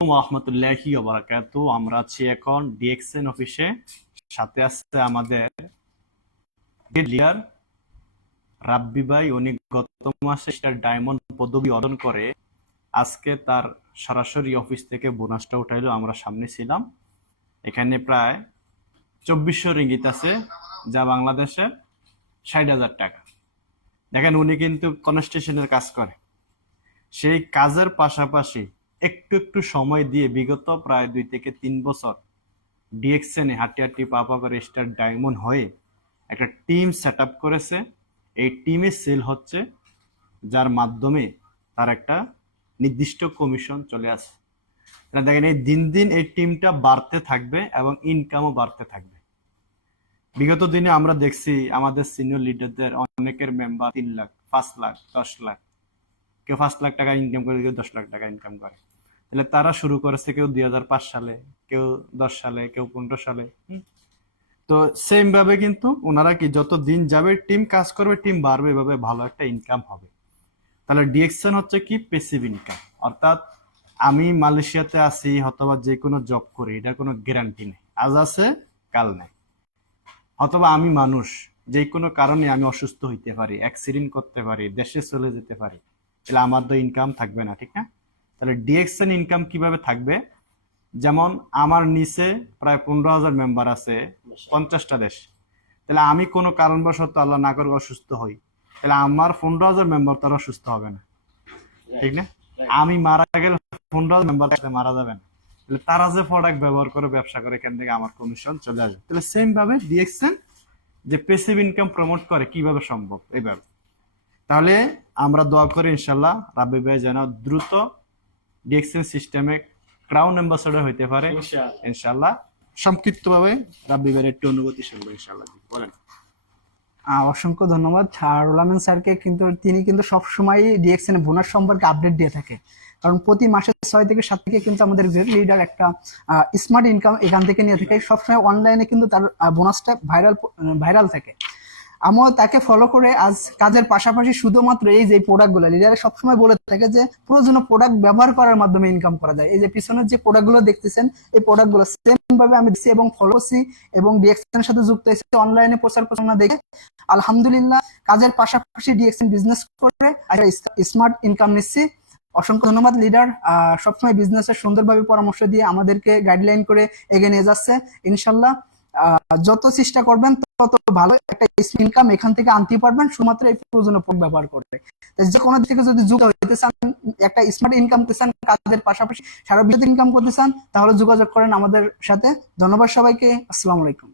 রহমতুল্লাহি ওয়া বারাকাতুহু। আমরা আছি এখন ডিএক্সএন অফিসে। সাথে আছে আমাদের লিডার রাব্বি ভাই। উনি গত মাসে স্টার ডায়মন্ড পদবি অর্জন করে আজকে তার সরাসরি অফিস থেকে বোনাসটা উঠাইলো। আমরা সামনে ছিলাম। এখানে প্রায় 2400 রিঙ্গিত আছে, যা বাংলাদেশের 60,000 টাকা। দেখেন, উনি কিন্তু কনস্ট্রাকশনের কাজ করে। সেই কাজের পাশাপাশি একটু একটু সময় দিয়ে বিগত প্রায় 2 থেকে 3 বছর ডিএক্সএনে হাঁটি হাঁটি পা করে স্টার ডায়মন্ড হয়ে একটা টিম সেট আপ করেছে। এই টিমে সেল হচ্ছে, যার মাধ্যমে তার একটা নির্দিষ্ট কমিশন চলে আসে। দেখেন, এই দিন দিন এই টিমটা বাড়তে থাকবে এবং ইনকামও বাড়তে থাকবে। বিগত দিনে আমরা দেখছি আমাদের সিনিয়র লিডারদের অনেকের মেম্বার 3 লাখ, 5 লাখ, 10 লাখ, কেউ 5 লাখ টাকা ইনকাম করে, কেউ 10 লাখ টাকা ইনকাম করে। তাহলে তারা শুরু করেছে কেউ 2005 সালে, কেউ 10 সালে, কেউ 15 সালে। তো সেম ভাবে কিন্তু ওনারা কি যত দিন যাবে টিম কাজ করবে, টিম বাড়বে, এভাবে ভালো একটা ইনকাম হবে। তাহলে ডিএক্সএন হচ্ছে কি প্যাসিভ ইনকাম, অর্থাৎ আমি মালয়েশিয়াতে আছি অথবা যে কোনো জব করি, এটা কোনো গ্যারান্টি নেই, আজ আছে কাল নেই। অথবা আমি মানুষ, যে কোনো কারণে আমি অসুস্থ হইতে পারি, অ্যাক্সিডেন্ট করতে পারি, দেশে চলে যেতে পারি, তাহলে আমার তো ইনকাম থাকবে না, ঠিক না? তাহলে ডিএক্সএন ইনকাম কিভাবে থাকবে? যেমন আমার নিচে প্রায় 15,000 মেম্বার আছে 50টা দেশ। তাহলে আমি কোনো কারণবশত আল্লাহ না করে অসুস্থ হই, তাহলে আমার 15,000 মেম্বার তারা অসুস্থ হবে না, ঠিক না? আমি মারা গেলে 15,000 মেম্বার মারা যাবে না। তাহলে তারা যে প্রোডাক্ট ব্যবহার করে ব্যবসা করে, এখান থেকে আমার কমিশন চলে আসবে। তাহলে সেম ভাবে ডিএক্সএন যে প্যাসিভ ইনকাম প্রমোট করে কিভাবে সম্ভব এইভাবে। তাহলে আমরা দোয়া করি ইনশাল্লাহ রাব্বি ভাই যেন দ্রুত ডিএক্সএন সিস্টেমে ক্রাউন অ্যাম্বাসেডর হইতে পারে ইনশাল্লাহ। সংক্ষিপ্তভাবে রাব্বি ভাইয়ের একটু অনুভূতি শুনবো ইনশাল্লাহ, বলেন। অসংখ্য ধন্যবাদ রুহুল আমিন স্যারকে। তিনি কিন্তু সবসময় ডিএক্সএন বোনাস সম্পর্কে আপডেট দিয়ে থাকে, কারণ প্রতি মাসে 6 থেকে 7 থেকে কিন্তু আমাদের গ্রেট লিডার একটা স্মার্ট ইনকাম এখান থেকে নিয়ে থাকে। সবসময় অনলাইনে কিন্তু তার বোনাসটা ভাইরাল থাকে। আমিও তাকে ফলো করে আজ কাজের পাশাপাশি শুধুমাত্র এই যে প্রোডাক্টগুলো লিডারে সবসময় বলে থাকে যে প্রয়োজনীয় প্রোডাক্ট ব্যবহার করার মাধ্যমে ইনকাম করা যায়। এই যে পিছনের যে প্রোডাক্টগুলো দেখতেছেন, এই প্রোডাক্টগুলো সেম ভাবে আমি দিচ্ছি এবং ফলো করছি এবং ডিএক্সএন এর সাথে যুক্ত হয়েছি অনলাইনে প্রচার প্রচারণা দেখে। আলহামদুলিল্লাহ কাজের পাশাপাশি ডিএক্সএন বিজনেস করে স্মার্ট ইনকাম নিচ্ছি। অসংখ্য ধন্যবাদ লিডার, সবসময় বিজনেসের সুন্দরভাবে পরামর্শ দিয়ে আমাদেরকে গাইডলাইন করে এগিয়ে নিয়ে যাচ্ছে। ইনশাল্লাহ যত চেষ্টা করবেন তত ভালো একটা ইনকাম এখান থেকে আনতে পারবেন, শুধুমাত্র এই প্রয়োজনীয় প্রোডাক্ট ব্যবহার করতে। যে কোনো দিক থেকে যদি যুক্ত হইতে চান, একটা স্মার্ট ইনকাম করতে চান, কাজের পাশাপাশি সারা বিশ্ব ইনকাম করতে চান, তাহলে যোগাযোগ করেন আমাদের সাথে। ধন্যবাদ সবাইকে। আসসালামু আলাইকুম।